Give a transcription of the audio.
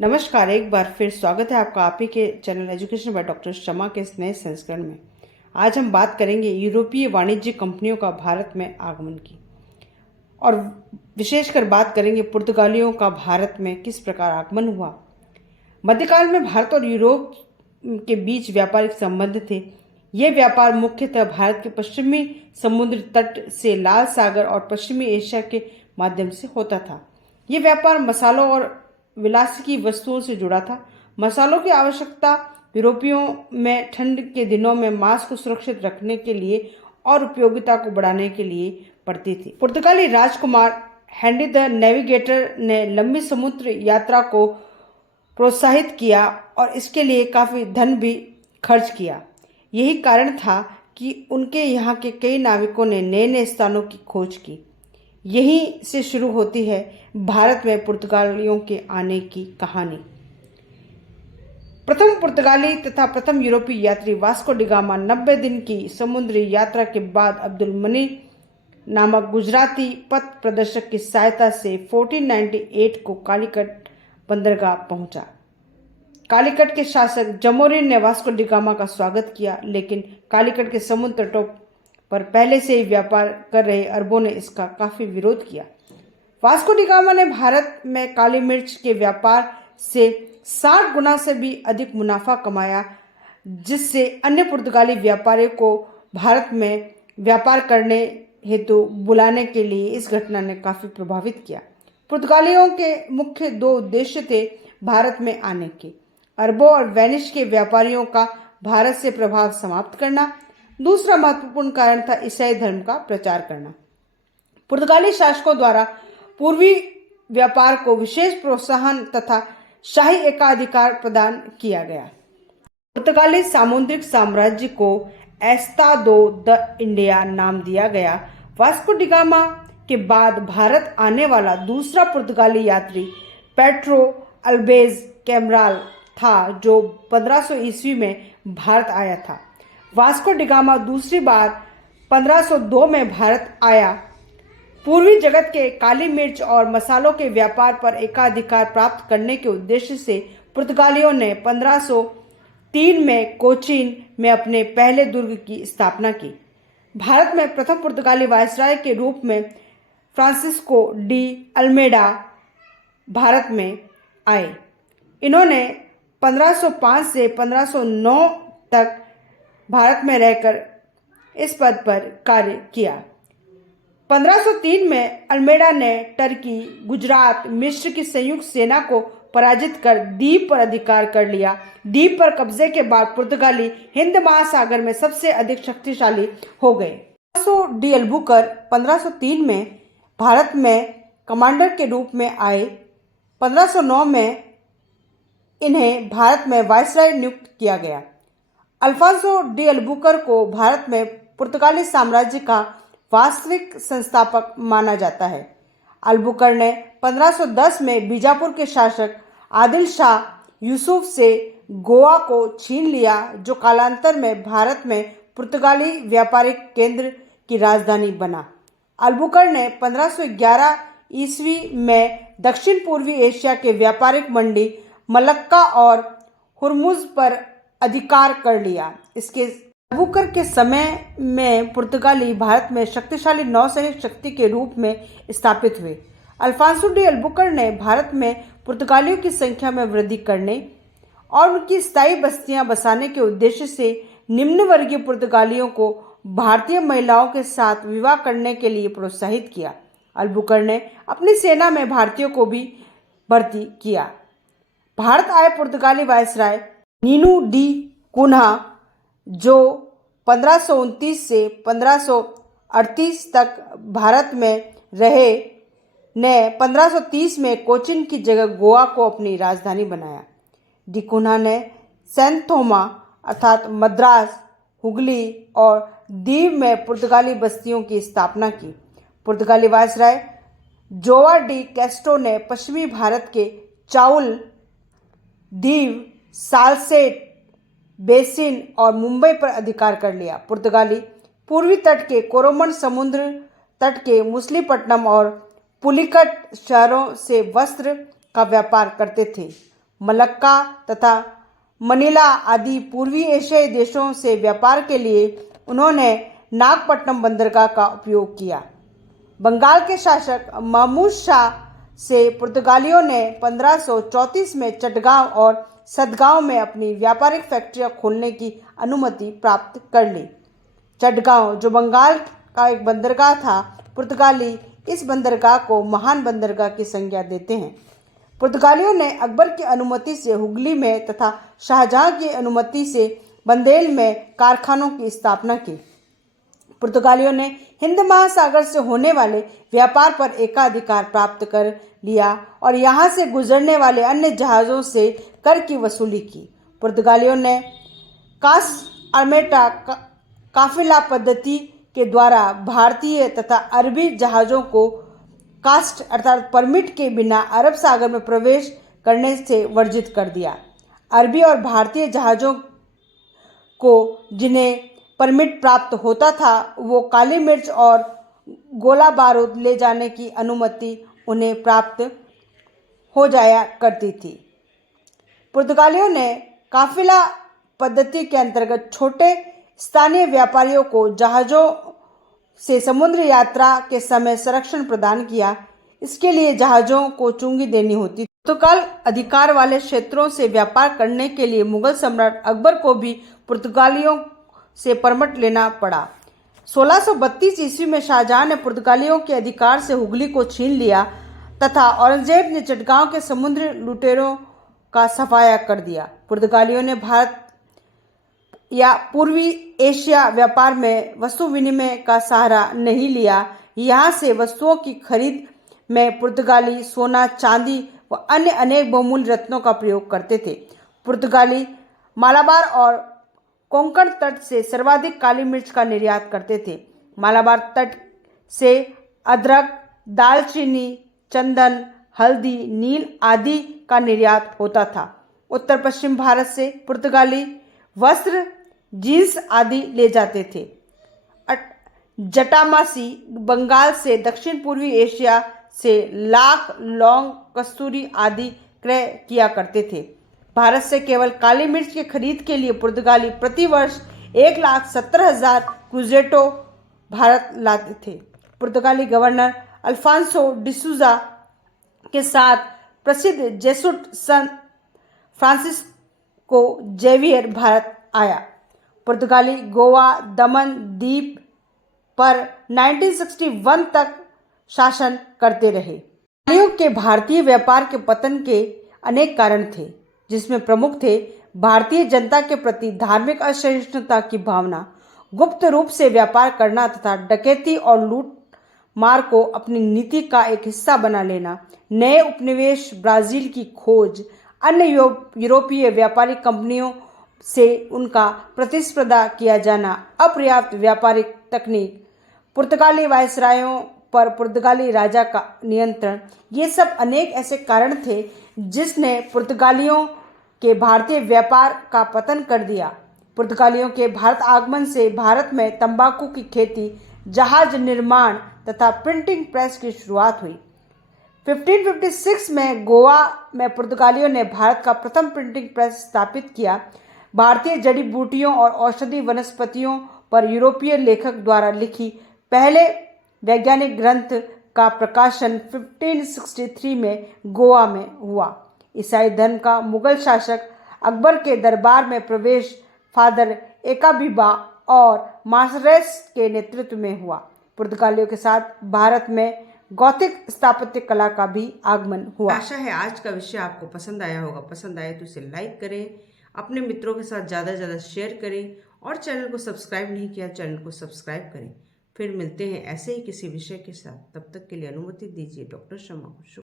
नमस्कार, एक बार फिर स्वागत है आपका आप ही के चैनल एजुकेशन बाय डॉक्टर शमा के इस नए संस्करण में। आज हम बात करेंगे यूरोपीय वाणिज्य कंपनियों का भारत में आगमन की और विशेषकर बात करेंगे पुर्तगालियों का भारत में किस प्रकार आगमन हुआ। मध्यकाल में भारत और यूरोप के बीच व्यापारिक संबंध थे। ये व्यापार मुख्यतः भारत के पश्चिमी समुद्र तट से लाल सागर और पश्चिमी एशिया के माध्यम से होता था। ये व्यापार मसालों और विलासिकी वस्तुओं से जुड़ा था। मसालों की आवश्यकता यूरोपियों में ठंड के दिनों में मांस को सुरक्षित रखने के लिए और उपयोगिता को बढ़ाने के लिए पड़ती थी। पुर्तगाली राजकुमार हेनरी द नेविगेटर ने लंबी समुद्र यात्रा को प्रोत्साहित किया और इसके लिए काफ़ी धन भी खर्च किया। यही कारण था कि उनके यहाँ के कई नाविकों ने नए नए स्थानों की खोज की। यहीं से शुरू होती है भारत में पुर्तगालियों के आने की कहानी। प्रथम पुर्तगाली तथा प्रथम यूरोपीय यात्री वास्को डी गामा 90 दिन की समुद्री यात्रा के बाद अब्दुल मनी नामक गुजराती पथ प्रदर्शक की सहायता से 1498 को कालीकट बंदरगाह पहुंचा। कालीकट के शासक जमोरिन ने वास्को डी गामा का स्वागत किया, लेकिन कालीकट के समुद्र तटों पर पहले से ही व्यापार कर रहे अरबों ने इसका काफी विरोध किया। वास्को डी गामा ने भारत में काली मिर्च के व्यापार से 60 गुना से भी अधिक मुनाफा कमाया, जिससे अन्य पुर्तगाली व्यापारियों को भारत में व्यापार करने हेतु बुलाने के लिए इस घटना ने काफी प्रभावित किया। पुर्तगालियों के मुख्य दो उद्देश्य थे भारत में आने के: अरबों और वेनिस के व्यापारियों का भारत से प्रभाव समाप्त करना। दूसरा महत्वपूर्ण कारण था ईसाई धर्म का प्रचार करना। पुर्तगाली शासकों द्वारा पूर्वी व्यापार को विशेष प्रोत्साहन तथा शाही एकाधिकार प्रदान किया गया। पुर्तगाली सामुद्रिक साम्राज्य को एस्तादो द इंडिया नाम दिया गया। वास्को डी गामा के बाद भारत आने वाला दूसरा पुर्तगाली यात्री पेड्रो अल्बेज कैब्राल था, जो 1500 ईस्वी में भारत आया था। वास्को डी गामा दूसरी बार 1502 में भारत आया। पूर्वी जगत के काली मिर्च और मसालों के व्यापार पर एकाधिकार प्राप्त करने के उद्देश्य से पुर्तगालियों ने 1503 में कोचीन में अपने पहले दुर्ग की स्थापना की। भारत में प्रथम पुर्तगाली वायसराय के रूप में फ्रांसिस्को डी अल्मेडा भारत में आए। इन्होंने 1505 से 1509 तक भारत में रहकर इस पद पर कार्य किया। 1503 में अल्मेडा ने टर्की, गुजरात, मिस्र की संयुक्त सेना को पराजित कर द्वीप पर अधिकार कर लिया। द्वीप पर कब्जे के बाद पुर्तगाली हिंद महासागर में सबसे अधिक शक्तिशाली हो गए। डी अल्बुकर 1503 में भारत में कमांडर के रूप में आए। 1509 में इन्हें भारत में वायसराय नियुक्त किया गया। अल्फांसो डी अल्बुकर को भारत में पुर्तगाली साम्राज्य का वास्तविक संस्थापक माना जाता है। अल्बुकर ने 1510 में बीजापुर के शासक आदिल शाह यूसुफ से गोवा को छीन लिया, जो कालांतर में भारत में पुर्तगाली व्यापारिक केंद्र की राजधानी बना। अल्बुकर ने 1511 ईस्वी में दक्षिण पूर्वी एशिया के व्यापारिक मंडी मलक्का और हुर्मुज पर अधिकार कर लिया। इसके अल्बुकर के समय में पुर्तगाली भारत में शक्तिशाली नौसैनिक शक्ति के रूप में स्थापित हुए। अल्फांसो डी अल्बुकर ने भारत में पुर्तगालियों की संख्या में वृद्धि करने और उनकी स्थायी बस्तियां बसाने के उद्देश्य से निम्न वर्गीय पुर्तगालियों को भारतीय महिलाओं के साथ विवाह करने के लिए प्रोत्साहित किया। अल्बुकर ने अपनी सेना में भारतीयों को भी भर्ती किया। भारत आए पुर्तगाली वायसराय नीनू डी कुन्हा, जो 1529 से 1538 तक भारत में रहे, ने 1530 में कोचीन की जगह गोवा को अपनी राजधानी बनाया। डी कुन्हा ने सैंत थोमा अर्थात मद्रास, हुगली और दीव में पुर्तगाली बस्तियों की स्थापना की। पुर्तगाली वायसराय जोआ डी कैस्टो ने पश्चिमी भारत के चाउल, दीव, सालसेट बेसिन और मुंबई पर अधिकार कर लिया। पुर्तगाली पूर्वी तट के कोरोमंड समुद्र तट के मुसलीपट्टनम और पुलिकट शहरों से वस्त्र का व्यापार करते थे। मलक्का तथा मनीला आदि पूर्वी एशियाई देशों से व्यापार के लिए उन्होंने नागपट्टनम बंदरगाह का उपयोग किया। बंगाल के शासक महमूद शाह से पुर्तगालियों ने 1534 में चटगांव और सतगांव में अपनी व्यापारिक फैक्ट्रियां खोलने की अनुमति प्राप्त कर ली। चटगांव, जो बंगाल का एक बंदरगाह था, पुर्तगाली इस बंदरगाह को महान बंदरगाह की संज्ञा देते हैं। पुर्तगालियों ने अकबर की अनुमति से हुगली में तथा शाहजहां की अनुमति से बंदेल में कारखानों की स्थापना की। पुर्तगालियों ने हिंद महासागर से होने वाले व्यापार पर एकाधिकार प्राप्त कर लिया और यहाँ से गुजरने वाले अन्य जहाज़ों से कर की वसूली की। पुर्तगालियों ने कास आर्मेटा काफिला पद्धति के द्वारा भारतीय तथा अरबी जहाज़ों को कास्ट अर्थात परमिट के बिना अरब सागर में प्रवेश करने से वर्जित कर दिया। अरबी और भारतीय जहाज़ों को जिन्हें परमिट प्राप्त होता था, वो काली मिर्च और गोला बारूद ले जाने की अनुमति उन्हें प्राप्त हो जाया करती थी। पुर्तगालियों ने काफिला पद्धति के अंतर्गत छोटे स्थानीय व्यापारियों को जहाज़ों से समुद्र यात्रा के समय संरक्षण प्रदान किया। इसके लिए जहाज़ों को चुंगी देनी होती। पुर्तगाल अधिकार वाले क्षेत्रों से व्यापार करने के लिए मुगल सम्राट अकबर को भी पुर्तगालियों से परमिट लेना पड़ा। 1632 ईस्वी में शाहजहां ने पुर्तगालियों के अधिकार से हुगली को छीन लिया तथा औरंगजेब ने चटगांव के समुद्री लुटेरों का सफाया कर दिया। पुर्तगालियों ने भारत या पूर्वी एशिया व्यापार में वस्तु विनिमय का सहारा नहीं लिया। यहाँ से वस्तुओं की खरीद में पुर्तगाली सोना, चांदी व अन्य अनेक बहुमूल्य रत्नों का प्रयोग करते थे। पुर्तगाली मालाबार और कोंकण तट से सर्वाधिक काली मिर्च का निर्यात करते थे। मालाबार तट से अदरक, दालचीनी, चंदन, हल्दी, नील आदि का निर्यात होता था। उत्तर पश्चिम भारत से पुर्तगाली वस्त्र, जींस आदि ले जाते थे। जटामासी बंगाल से दक्षिण पूर्वी एशिया से लाख, लौंग, कस्तूरी आदि क्रय किया करते थे। भारत से केवल काली मिर्च की खरीद के लिए पुर्तगाली प्रतिवर्ष 1,70,000 क्रूजेटो भारत लाते थे। पुर्तगाली गवर्नर अल्फांसो डिसूजा के साथ प्रसिद्ध जेसुट संत फ्रांसिस्को जेवियर भारत आया। पुर्तगाली गोवा, दमन द्वीप पर 1961 तक शासन करते रहे। पुर्तगालियों के भारतीय व्यापार के पतन के अनेक कारण थे, जिसमें प्रमुख थे भारतीय जनता के प्रति धार्मिक असहिष्णुता की भावना, गुप्त रूप से व्यापार करना तथा डकैती और लूट मार को अपनी नीति का एक हिस्सा बना लेना, नए उपनिवेश ब्राजील की खोज, अन्य यूरोपीय व्यापारिक कंपनियों से उनका प्रतिस्पर्धा किया जाना, अपर्याप्त व्यापारिक तकनीक, पुर्तगाली वायसरायों पर पुर्तगाली राजा का नियंत्रण, ये सब अनेक ऐसे कारण थे जिसने पुर्तगालियों के भारतीय व्यापार का पतन कर दिया। पुर्तगालियों के भारत आगमन से भारत में तंबाकू की खेती, जहाज निर्माण तथा प्रिंटिंग प्रेस की शुरुआत हुई। 1556 में गोवा में पुर्तगालियों ने भारत का प्रथम प्रिंटिंग प्रेस स्थापित किया। भारतीय जड़ी बूटियों और औषधि वनस्पतियों पर यूरोपीय लेखक द्वारा लिखी पहले वैज्ञानिक ग्रंथ का प्रकाशन 1563 में गोवा में हुआ। ईसाई धर्म का मुगल शासक अकबर के दरबार में प्रवेश फादर एकाबीबा और मार्सरेस के नेतृत्व में हुआ। पुर्तगालियों के साथ भारत में गौथिक स्थापत्य कला का भी आगमन हुआ। आशा है आज का विषय आपको पसंद आया होगा। पसंद आए तो इसे लाइक करें, अपने मित्रों के साथ ज़्यादा से ज़्यादा शेयर करें और चैनल को सब्सक्राइब नहीं किया, चैनल को सब्सक्राइब करें। फिर मिलते हैं ऐसे ही किसी विषय के साथ। तब तक के लिए अनुमति दीजिए डॉक्टर शर्मा को।